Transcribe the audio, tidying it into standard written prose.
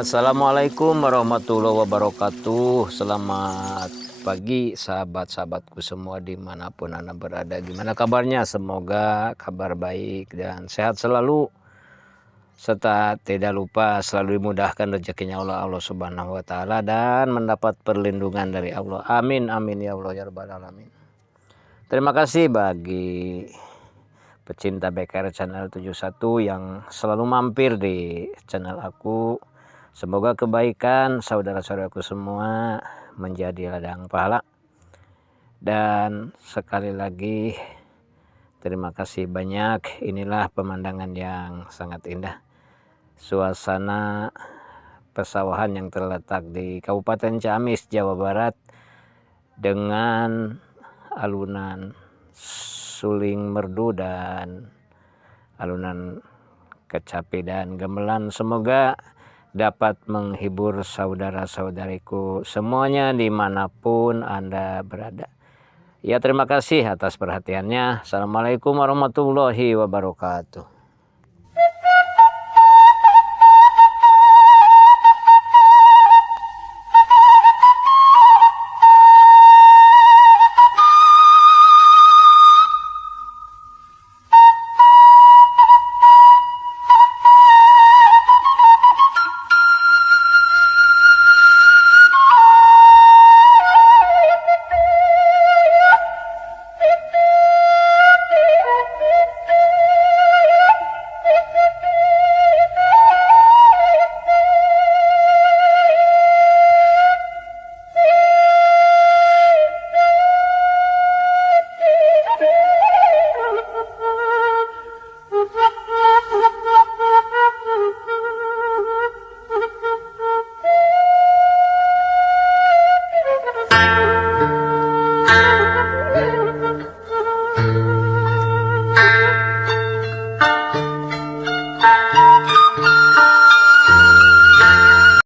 Assalamualaikum warahmatullahi wabarakatuh. Selamat pagi sahabat-sahabatku semua dimanapun Anda berada. Gimana kabarnya? Semoga kabar baik dan sehat selalu, serta tidak lupa selalu dimudahkan rezekinya Allah Subhanahu wa taala dan mendapat perlindungan dari Allah. Amin amin ya Allah ya rabbal alamin. Terima kasih bagi pecinta BKR channel 71 yang selalu mampir di channel aku. Semoga kebaikan saudara-saudaraku semua menjadi ladang pahala. Dan sekali lagi terima kasih banyak. Inilah pemandangan yang sangat indah. Suasana Pesawahan yang terletak di Kabupaten Ciamis, Jawa Barat, dengan alunan suling merdu dan alunan kecapi dan gamelan. Semoga dapat menghibur saudara-saudariku semuanya dimanapun Anda berada. Ya, terima kasih atas perhatiannya. Assalamualaikum warahmatullahi wabarakatuh.